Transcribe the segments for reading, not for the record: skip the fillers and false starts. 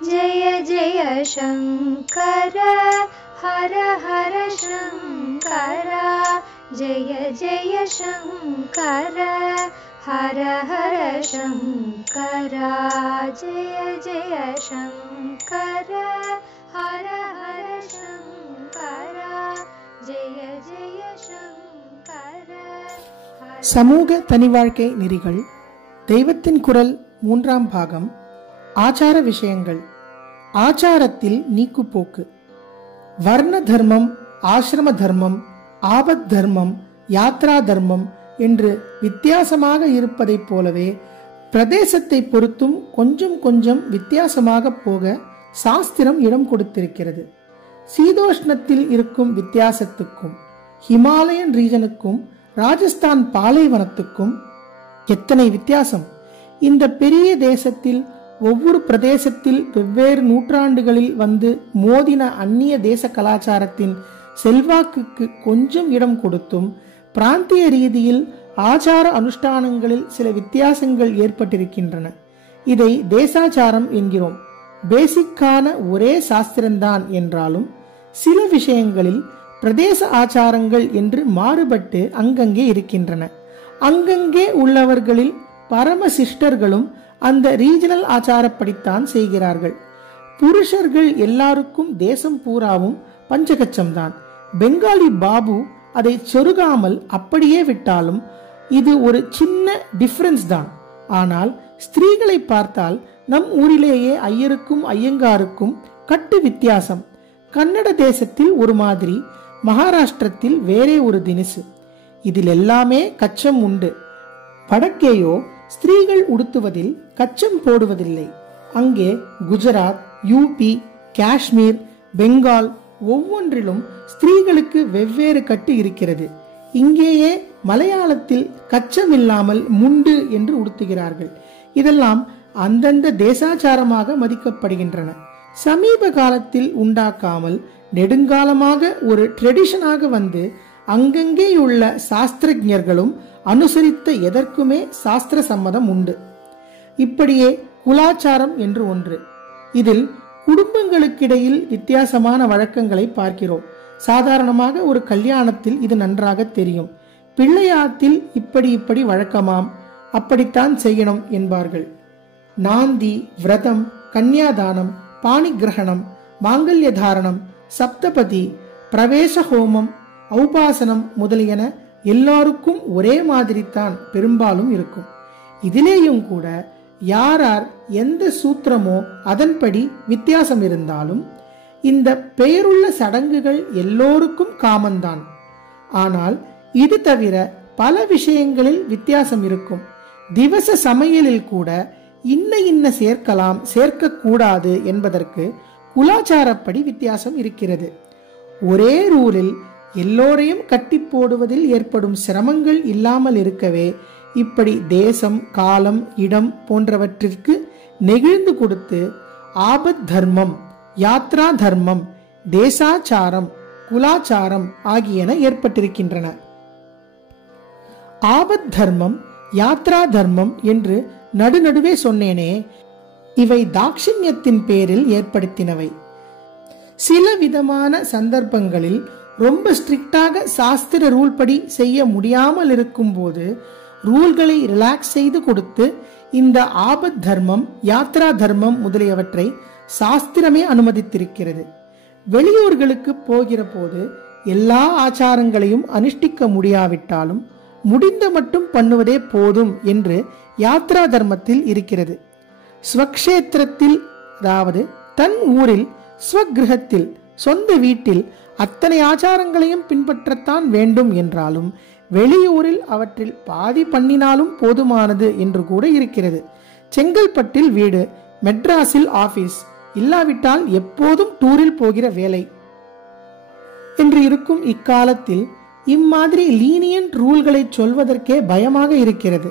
जय जय शंकर हर हर शंकर जय जय शंकर हर हर शंकर जय जय शंकर हर हर शंकर जय जय शंकर. சமூக தனிவாழ்க்கை நெறிகள், தெய்வத்தின் குரல், 3ஆம் பாகம். ஆச்சார விஷயங்கள். ஆச்சாரத்தில் நீக்குப்போக்கு. வர்ண தர்மம், ஆசிரம தர்மம், ஆபத் தர்மம், யாத்ரா தர்மம் என்று வித்தியாசமாக இருப்பதைப் போலவே பிரதேசத்தை பொறுத்தும் கொஞ்சம் கொஞ்சம் வித்தியாசமாக போக சாஸ்திரம் இடம் கொடுத்திருக்கிறது. சீதோஷ்ணத்தில் இருக்கும் வித்தியாசத்துக்கும் ஹிமாலயன் ரீஜனுக்கும் ராஜஸ்தான் பாலைவனத்துக்கும் எத்தனை வித்தியாசம்! இந்த பெரிய தேசத்தில் ஒவ்வொரு பிரதேசத்தில் வெவ்வேறு நூற்றாண்டுகளில் வந்து மோதின அந்நிய தேச கலாச்சாரத்தின் செல்வாக்குக்கு கொஞ்சம் இடம் கொடுத்தும் பிராந்திய ரீதியில் ஆச்சார அனுஷ்டானங்களில் சில வித்தியாசங்கள் ஏற்பட்டிருக்கின்றன. இதை தேசாச்சாரம் என்கிறோம். பேசிக்கான ஒரே சாஸ்திரம்தான் என்றாலும் சில விஷயங்களில் பிரதேச ஆச்சாரங்கள் என்று மாறுபட்டு அங்கங்கே இருக்கின்றன. அங்கங்கே உள்ளவர்களில் பரமசிஷ்டர்களும் அந்த ரீஜனல் ஆச்சாரப்படித்தான் செய்கிறார்கள். புருஷர்கள் எல்லாருக்கும் தேசம் பூராவும் பஞ்சகச்சம்தான். பெங்காலி பாபு அதை சொருகாமல் அப்படியே விட்டாலும் இது ஒரு சின்ன டிஃபரன்ஸ் தான். ஆனால் ஸ்திரீகளை பார்த்தால் நம் ஊரிலேயே ஐயருக்கும் ஐயங்காருக்கும் கட்டு வித்தியாசம். கன்னட தேசத்தில் ஒரு மாதிரி, மகாராஷ்டிரத்தில் வேறே ஒரு தினிசு. இதில் எல்லாமே கச்சம் உண்டு. வடக்கேயோ ஸ்திரீகள் உடுத்துவதில் கச்சம் போடுவதில்லை. அங்கே குஜராத், யூபி, காஷ்மீர், பெங்கால் ஒவ்வொன்றிலும் ஸ்திரீகளுக்கு வெவ்வேறு கட்டு இருக்கிறது. இங்கேயே மலையாளத்தில் கச்சம் இல்லாமல் முண்டு என்று உடுத்துகிறார்கள். இதெல்லாம் அந்தந்த தேசாச்சாரமாக மதிக்கப்படுகின்றன. சமீப காலத்தில் உண்டாக்காமல் நெடுங்காலமாக ஒரு ட்ரெடிஷனாக வந்து அங்கங்கேயுள்ள சாஸ்திரஜர்களும் அனுசரித்த எதற்குமே சாஸ்திர சம்மதம் உண்டு. இப்படியே குலாச்சாரம் என்று ஒன்று. இதில் குடும்பங்களுக்கிடையில் வித்தியாசமான வழக்கங்களை பார்க்கிறோம். சாதாரணமாக ஒரு கல்யாணத்தில் இது நன்றாக தெரியும். பிள்ளையாத்தில் இப்படி வழக்கமாம், அப்படித்தான் செய்யணும் என்பார்கள். நாந்தி, விரதம், கன்னியாதானம், பாணிகிரகணம், மாங்கல்ய தாரணம், சப்தபதி, பிரவேச ஹோமம், ஔபாசனம் முதலியன எல்லாருக்கும் ஒரே மாதிரித்தான் பெரும்பாலும் இருக்கும். இதிலேயும் கூட யாரார் எந்த சூத்திரமோ அதன்படி வித்தியாசம் இருந்தாலும் இந்த பெயருள்ள சடங்குகள் எல்லோருக்கும் காமன்தான். ஆனால் இது தவிர பல விஷயங்களில் வித்தியாசம் இருக்கும். திவச சமையலில் கூட இன்ன சேர்க்கலாம், சேர்க்கக்கூடாது என்பதற்கு குலாச்சாரப்படி வித்தியாசம் இருக்கிறது. ஒரே ரூலில் எல்லோரையும் கட்டி போடுவதில் ஏற்படும் சிரமங்கள் இல்லாமல் இருக்கவே இப்படி தேசம், காலம், இடம் போன்றவற்றிற்கு நெகிழ்ந்து கொடுத்து ஆபத் தர்மம், யாத்ரா தர்மம், தேசாச்சாரம், குலாச்சாரம் ஆகியன ஏற்பட்டிருக்கின்றன. ஆபத் தர்மம், யாத்ரா தர்மம் என்று நடுநடுவே சொன்னேனே, இவை தாட்சிண்யத்தின் பேரில் ஏற்படுத்தினவை. சில விதமான சந்தர்ப்பங்களில் ரொம்ப ஸ்ட்ரிக்டாக சாஸ்திர ரூல் படி செய்ய முடியாமல் இருக்கும் போது ரூல்களை ரிலாக்ஸ் செய்து கொடுத்து இந்த ஆபத் தர்மம், யாத்ரா தர்மம் முதலியவற்றை சாஸ்திரமே அனுமதித்திருக்கிறது. வெளியூர்களுக்கு போகிற போது எல்லா ஆச்சாரங்களையும் அனுஷ்டிக்க முடியாவிட்டாலும் முடிந்த மட்டும் பண்ணுவதே போதும் என்று யாத்ரா தர்மத்தில் இருக்கிறது. ஸ்வக்ஷேத்திரத்தில், அதாவது தன் ஊரில், ஸ்வகிரகத்தில், சொந்த வீட்டில் அத்தனை ஆச்சாரங்களையும் பின்பற்றத்தான் வேண்டும் என்றாலும் வெளியூரில் அவற்றில் பாதி பண்ணினாலும் போதுமானது என்று கூட இருக்கிறது. செங்கல்பட்டில் வீடு, மெட்ராஸில் ஆபீஸ், இல்லாவிட்டால் எப்போதும் டூரில் போகிற வேலை என்று இருக்கும் இக்காலத்தில் இம்மாதிரி லீனியன்ட் ரூல்களை சொல்வதற்கே பயமாக இருக்கிறது.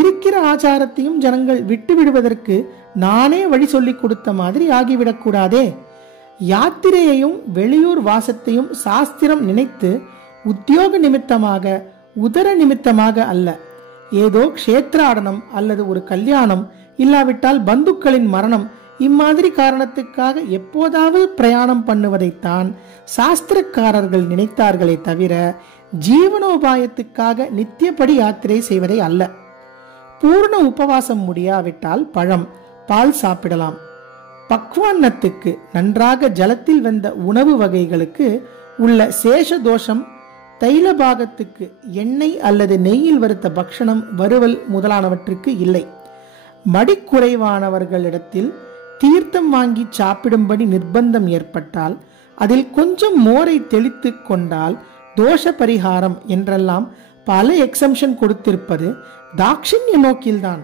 இருக்கிற ஆச்சாரத்தையும் ஜனங்கள் விட்டு விடுவதற்கு நானே வழி சொல்லிக் கொடுத்த மாதிரி ஆகிவிடக்கூடாதே. யாத்திரையையும் வெளியூர் வாசத்தையும் சாஸ்திரம் நினைத்து உத்தியோக நிமித்தமாக, உதர நிமித்தமாக அல்ல, ஏதோ க்ஷேத்ராடனம் அல்லது ஒரு கல்யாணம், இல்லாவிட்டால் பந்துக்களின் மரணம் இம்மாதிரி காரணத்துக்காக எப்போதாவது பிரயாணம் பண்ணுவதைத்தான் சாஸ்திரக்காரர்கள் நினைத்தார்களே தவிர ஜீவனோபாயத்துக்காக நித்தியப்படி யாத்திரை செய்வதை அல்ல. பூர்ண உபவாசம் முடியாவிட்டால் பழம், பால் சாப்பிடலாம். பக்வான்னத்துக்கு, நன்றாக ஜலத்தில் வெந்த உணவு வகைகளுக்கு உள்ள சேஷ தோஷம் தைல பாகத்துக்கு, எண்ணெய் அல்லது நெய்யில் வறுத்த பக்ஷணம், வறுவல் முதலானவற்றுக்கு இல்லை. மடிக்குறைவானவர்களிடத்தில் தீர்த்தம் வாங்கி சாப்பிடும்படி நிர்பந்தம் ஏற்பட்டால் அதில் கொஞ்சம் மோரை தெளித்து கொண்டால் தோஷ பரிகாரம் என்றெல்லாம் பல எக்ஸம்ஷன் கொடுத்திருப்பது தாட்சிண்ய நோக்கில்தான்.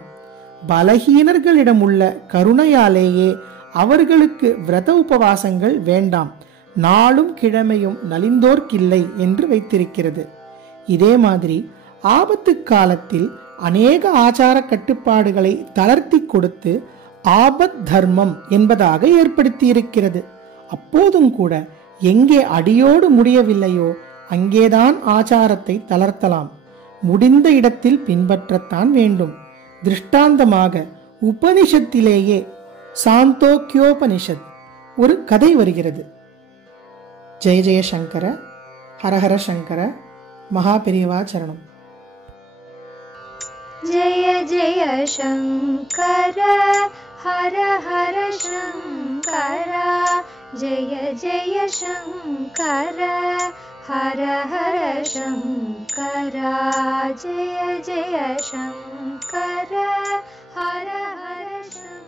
பலஹீனர்களிடம் உள்ள கருணையாலேயே அவர்களுக்கு விரத உபவாசங்கள் வேண்டாம், நாளும் கிழமையும் நலிந்தோர்க்கில்லை என்று வைத்திருக்கிறது. இதே மாதிரி ஆபத்து காலத்தில் அநேக ஆச்சார கட்டுப்பாடுகளை தளர்த்தி கொடுத்து ஆபத் தர்மம் என்பதாக ஏற்படுத்தி இருக்கிறது. அப்போதும் கூட எங்கே அடியோடு முடியவில்லையோ அங்கேதான் ஆச்சாரத்தை தளர்த்தலாம். முடிந்த இடத்தில் பின்பற்றத்தான் வேண்டும். திருஷ்டாந்தமாக உபனிஷத்திலேயே சாந்தோக்கியோபனிஷத் ஒரு கதை வருகிறது. ஜெய ஜெய சங்கர, ஹரஹர சங்கர, மகாபெரிவா சரணம். जय जय शंकर हर हर शंकर, जय जय शंकर हर हर शंकर, जय जय शंकर हर हर शंकर.